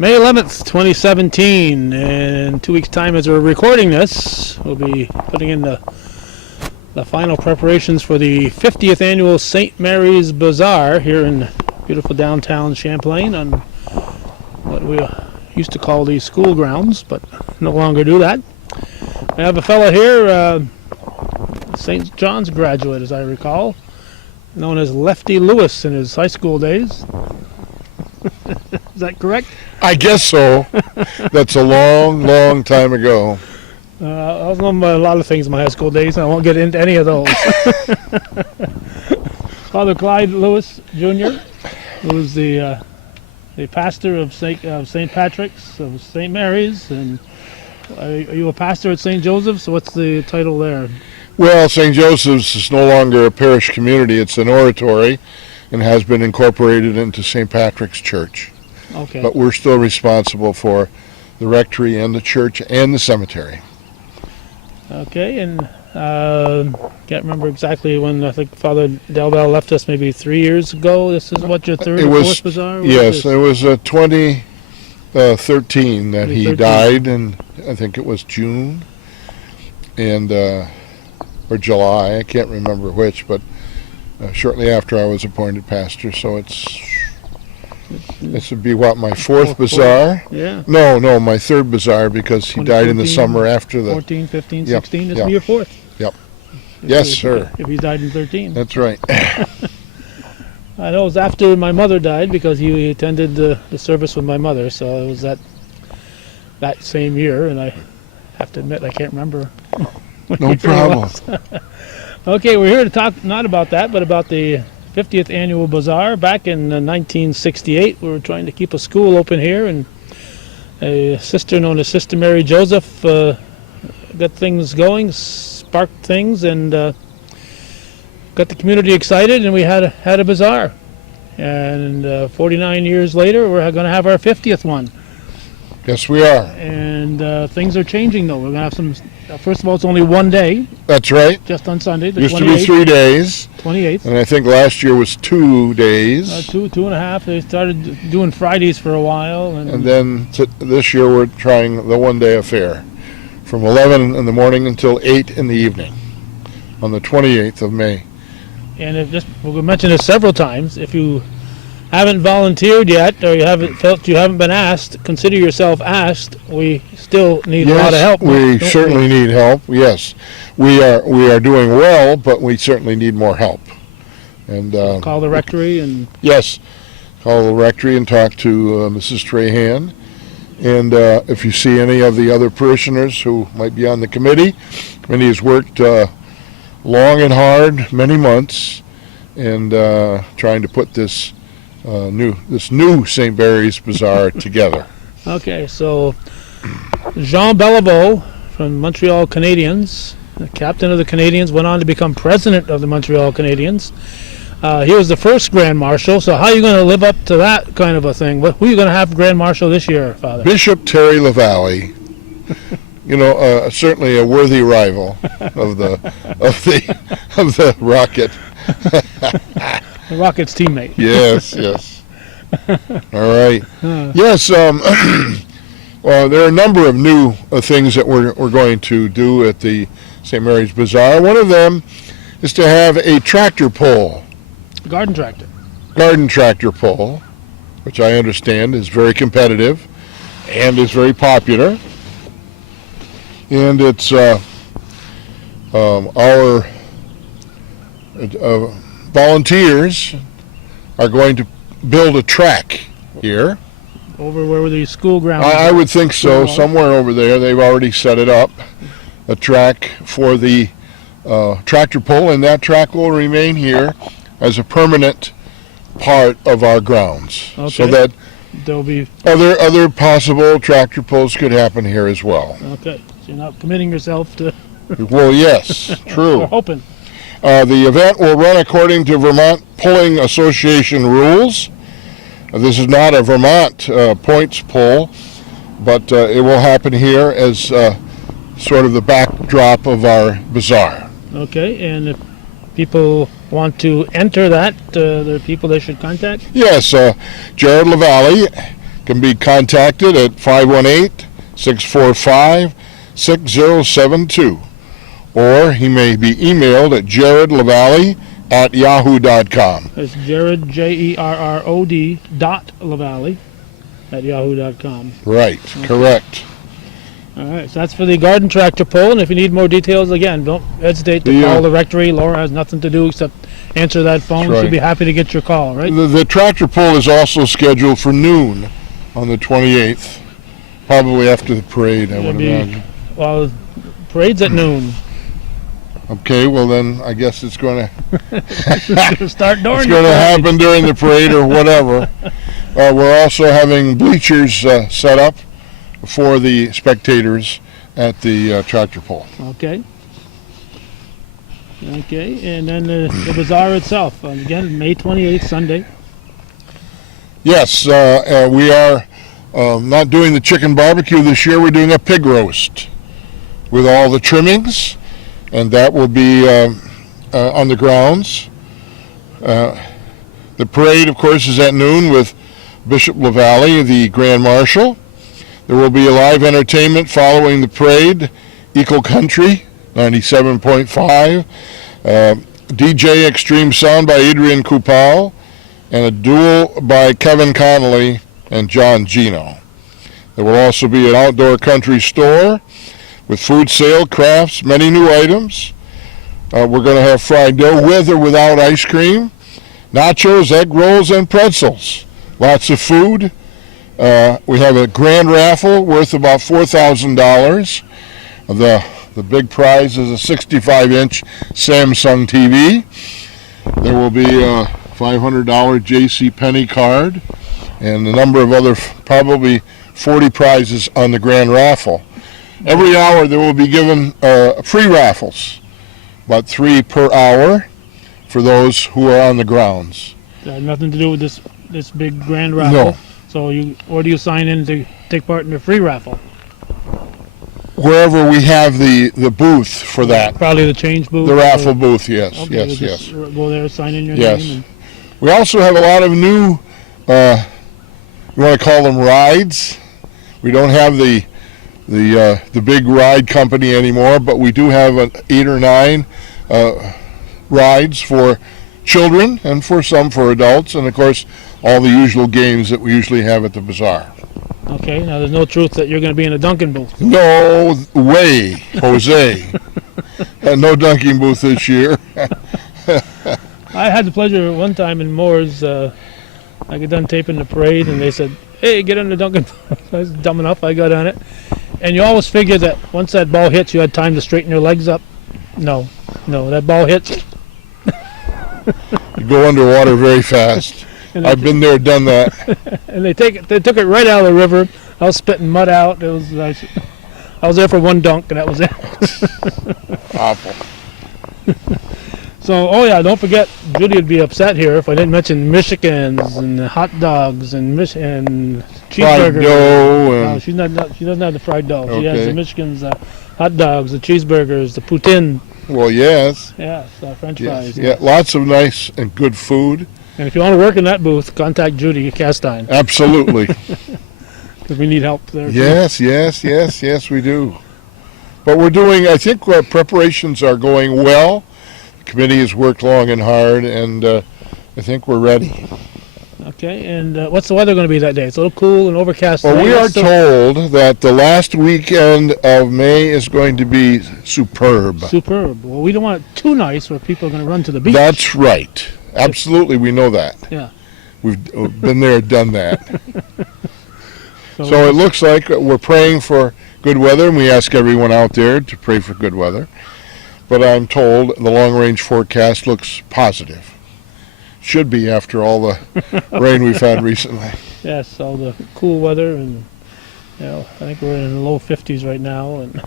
May 11th, 2017, and in 2 weeks' time as we're recording this, we'll be putting in the final preparations for the 50th Annual St. Mary's Bazaar here in beautiful downtown Champlain on what we used to call the school grounds, but no longer do that. I have a fellow here, St. John's graduate, as I recall, known as Lefty Lewis in his high school days. Is that correct? I guess so. That's a long, long time ago. I was known by a lot of things in my high school days, and I won't get into any of those. Father Clyde Lewis, Jr., who is the pastor of St. Patrick's, of St. Mary's, and are you a pastor at St. Joseph's? What's the title there? Well, St. Joseph's is no longer a parish community. It's an oratory and has been incorporated into St. Patrick's Church. Okay. But we're still responsible for the rectory and the church and the cemetery. Okay, and can't remember exactly when. I think Father Delbell left us maybe 3 years ago. This is what, your third or fourth bazaar? Yes, it was 2013 that he died, and I think it was June and or July. I can't remember which, but shortly after I was appointed pastor. So this would be what, my fourth bazaar? Yeah. No, my third bazaar, because he died in the summer after the 14, 15, Yep, 16. This yep. will be your fourth. Yep. Yes, sir. If he died in 13. That's right. I know it was after my mother died, because he attended the service with my mother, so it was that same year, and I have to admit I can't remember. No problem. Okay, we're here to talk not about that, but about the 50th Annual Bazaar. Back in 1968, we were trying to keep a school open here, and a sister known as Sister Mary Joseph got things going, sparked things, and got the community excited, and we had a bazaar. And 49 years later, we're going to have our 50th one. Yes, we are. And things are changing, though. We're going to have some. First of all, it's only one day. That's right. Just on Sunday. The Used to be 3 days. 28th. And I think last year was 2 days. Two and a half. They started doing Fridays for a while. And then this year we're trying the one-day affair from 11 in the morning until 8 in the evening on the 28th of May. And we'll mention this several times. If you haven't volunteered yet, or you haven't been asked, consider yourself asked. We still need a lot of help. We certainly need help. Yes, we are doing well, but we certainly need more help. And call the rectory and yes, call the rectory and talk to Mrs. Trahan. And if you see any of the other parishioners who might be on the committee has worked long and hard, many months, and trying to put this new St. Mary's Bazaar together. Okay, so Jean Beliveau from Montreal Canadiens, the captain of the Canadiens, went on to become president of the Montreal Canadiens. He was the first Grand Marshal, so how are you going to live up to that kind of a thing? Who are you going to have Grand Marshal this year, Father? Bishop Terry LaValle. Certainly a worthy rival of the Rocket. The Rocket's teammate. Yes. All right. Yes. Well, there are a number of new things that we're going to do at the St. Mary's Bazaar. One of them is to have a tractor pull. Garden tractor. Garden tractor pull, which I understand is very competitive and is very popular. And it's our volunteers are going to build a track here. Over where the school grounds I would think so, somewhere over there. They've already set it up, a track for the tractor pull, and that track will remain here as a permanent part of our grounds. Okay. So that there'll be other possible tractor pulls could happen here as well. Okay, so you're not committing yourself to... Well, yes, true. We're hoping. The event will run according to Vermont Pulling Association rules. This is not a Vermont points pull, but it will happen here as sort of the backdrop of our bazaar. Okay, and if people want to enter that, there are people they should contact? Yes, Jared LaValle can be contacted at 518-645-6072. Or he may be emailed at jaredlavalle@yahoo.com. It's Jared, Jerrod, .Lavalle @yahoo.com. Right, Okay. Correct. All right, so that's for the garden tractor pull. And if you need more details, again, don't hesitate to call the rectory. Laura has nothing to do except answer that phone. That's right. She'll be happy to get your call, right? The tractor pull is also scheduled for noon on the 28th, probably after the parade, I would imagine. Well, parade's at noon. Okay, well then I guess it's going to Start during it's going to happen during the parade or whatever. We're also having bleachers set up for the spectators at the tractor pull. Okay. Okay, and then the bazaar itself. Again, May 28th, Sunday. Yes, we are not doing the chicken barbecue this year. We're doing a pig roast with all the trimmings, and that will be on the grounds. The parade, of course, is at noon with Bishop Lavalle, the Grand Marshal. There will be a live entertainment following the parade, Eco Country 97.5, DJ Extreme Sound by Adrian Kupal, and a duel by Kevin Connolly and John Gino. There will also be an outdoor country store with food sale, crafts, many new items. We're going to have fried dough with or without ice cream, nachos, egg rolls, and pretzels. Lots of food. We have a grand raffle worth about $4,000. The big prize is a 65-inch Samsung TV. There will be a $500 J.C. Penney card and a number of other, probably 40 prizes on the grand raffle. Every hour there will be given free raffles, about 3 per hour for those who are on the grounds. That had nothing to do with this big grand raffle. No. So where do you sign in to take part in the free raffle? Wherever we have the booth for that. Probably the change booth. The raffle booth, yes, Okay, yes, we'll yes. just go there, sign in your Yes. name. We also have a lot of new, you want to call them rides. We don't have the big ride company anymore, but we do have 8 or 9 rides for children and for some for adults, and of course all the usual games that we usually have at the bazaar. Okay, now there's no truth that you're going to be in a Dunkin' booth. No way, Jose. No dunking booth this year. I had the pleasure one time in Moore's. I got done taping the parade, and they said, "Hey, get on the Dunkin' booth." I was dumb enough. I got on it, and you always figure that once that ball hits, you had time to straighten your legs up. No, that ball hits. You go underwater very fast. I've been there, done that. And they took it right out of the river. I was spitting mud out. It was nice. I was there for one dunk, and that was it. Awful. So, don't forget, Judy would be upset here if I didn't mention Michigans and hot dogs and cheeseburgers. Fried dough. No, she doesn't have the fried dough. She has Okay. the Michigans, hot dogs, the cheeseburgers, the poutine. Well, yes. Yes, French Yes. fries. Yeah, lots of nice and good food. And if you want to work in that booth, contact Judy Castine, Absolutely. because we need help there. Yes, we do. But we're doing, I think preparations are going well. The committee has worked long and hard, and I think we're ready. Okay, and what's the weather going to be that day? It's a little cool and overcast. Well, today. we are What's the- told that the last weekend of May is going to be superb. Superb. Well, we don't want it too nice where people are going to run to the beach. That's right. Absolutely, we know that. Yeah. We've been there, done that. So it looks like we're praying for good weather, and we ask everyone out there to pray for good weather. But I'm told the long-range forecast looks positive. Should be after all the rain we've had recently. Yes, all the cool weather, and I think we're in the low 50s right now, and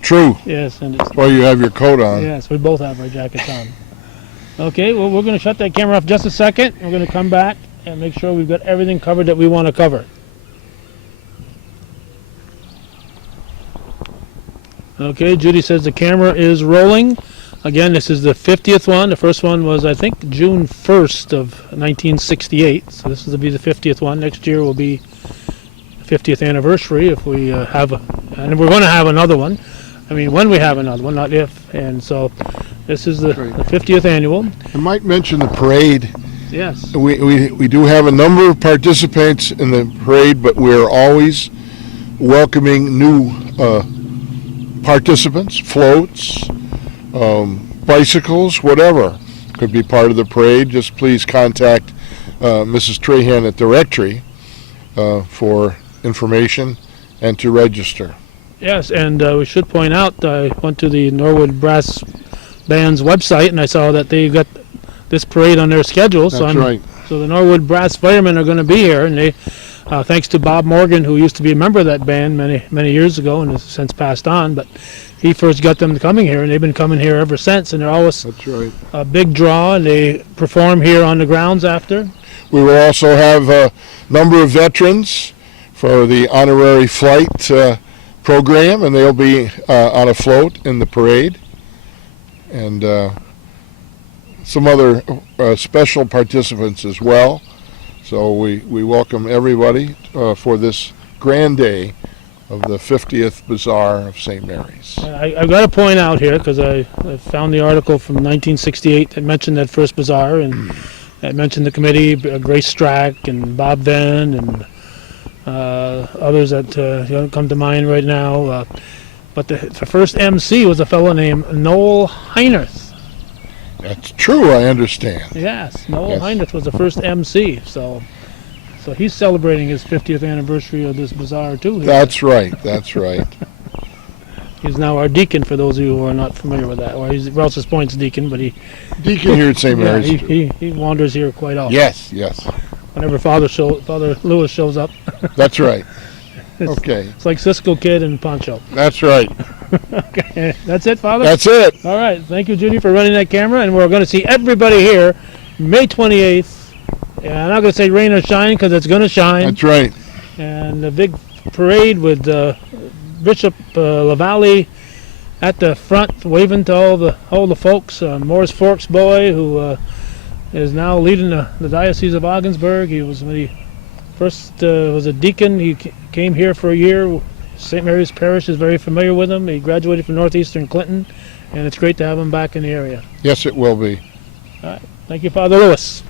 True. yes, and it's Well, you have your coat on. yes, we both have our jackets on. Okay, well, we're going to shut that camera off just a second. We're going to come back and make sure we've got everything covered that we want to cover. Okay, Judy says the camera is rolling. Again, this is the 50th one. The first one was, I think, June 1st of 1968. So this will be the 50th one. Next year will be the 50th anniversary if we have a, and we're going to have another one. I mean, when we have another one, not if. And so this is the 50th annual. I might mention the parade. Yes. We do have a number of participants in the parade, but we're always welcoming new participants, floats, bicycles, whatever could be part of the parade. Just please contact Mrs. Trahan at the rectory for information and to register. Yes, and we should point out, I went to the Norwood Brass Band's website and I saw that they've got this parade on their schedule. That's right. So the Norwood Brass Firemen are going to be here, and they, thanks to Bob Morgan, who used to be a member of that band many years ago and has since passed on, but he first got them coming here, and they've been coming here ever since, and they're always That's right. a big draw, and they perform here on the grounds after. We will also have a number of veterans for the honorary flight program, and they'll be on a float in the parade. And some other special participants as well. So we welcome everybody for this grand day of the 50th Bazaar of St. Mary's. I've got to point out here, because I found the article from 1968 that mentioned that first bazaar, and that mentioned the committee, Grace Strack and Bob Venn and others that don't come to mind right now. But the first MC was a fellow named Noel Heinerth. That's true, I understand. Yes, Noel Heinerth was the first MC. So he's celebrating his 50th anniversary of this bazaar too. Here. That's right. That's right. He's now our deacon, for those of you who are not familiar with that. Well, he's Rouse's Point's deacon, but Deacon here at St. Mary's. he wanders here quite often. Yes. Whenever Father Lewis shows up. That's right. Okay. It's like Cisco Kid and Poncho. That's right. Okay, that's it, Father? That's it. All right, thank you, Judy, for running that camera, and we're going to see everybody here May 28th. And I'm not going to say rain or shine, because it's going to shine. That's right. And a big parade with Bishop LaValle at the front, waving to all the folks. Morris Forks boy, who is now leading the Diocese of Ogdensburg. He was, when he first was a deacon, he came here for a year. St. Mary's Parish is very familiar with him. He graduated from Northeastern Clinton, and it's great to have him back in the area. Yes, it will be. All right. Thank you, Father Lewis.